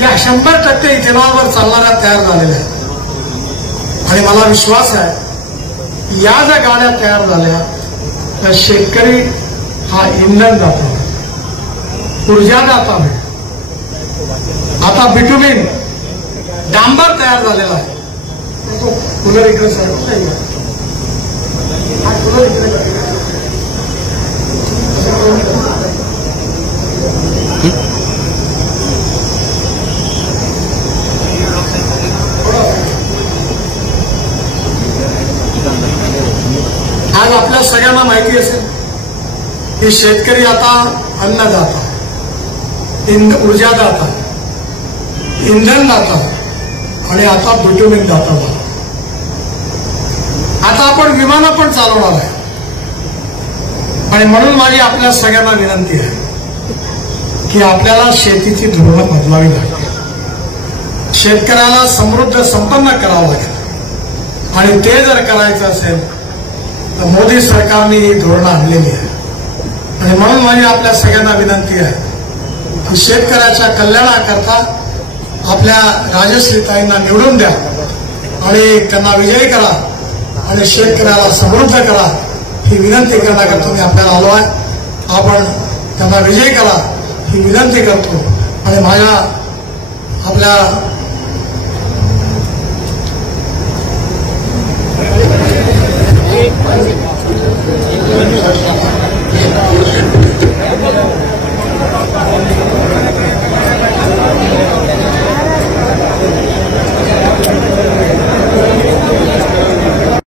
या 100% इथेनॉलवर चालणाऱ्या तयार झालेल्या आहेत। आणि मला विश्वास आहे या ज्या गाड्या तयार झाल्या त्या शेतकरी हा इंधन दाता, ऊर्जादाता आहे। आता बिटुमिन डांबर तयार झालेला आहे। तो कूलर इकडे सरकत नाही, हा कूलर इकडे आज आपल्या सगळ्यांना माहिती असेल की शेतकरी आता अन्नदाता, ऊर्जादाता, इंधनदाता आणि आता बिटुमिन दाता झाला। आता आपण विमानं पण चालवणार आहे आणि म्हणून माझी आपल्या सगळ्यांना विनंती आहे की आपल्याला शेतीची धोरणं बदलावी लागतील। शेतकऱ्याला समृद्ध संपन्न करावं लागेल आणि ते जर करायचं असेल तर मोदी सरकारने ही धोरणं आणलेली आहे। आणि म्हणून माझी आपल्या सगळ्यांना विनंती आहे की शेतकऱ्याच्या कल्याणाकरता आपल्या राजश्रीताईंना निवडून द्या आणि त्यांना विजयी करा आणि शेतकऱ्याला समृद्ध करा ही विनंती करण्याकरता मी आपल्याला आलो आहे। आपण त्यांना विजयी करा ही विनंती करतो आणि माझ्या आपल्या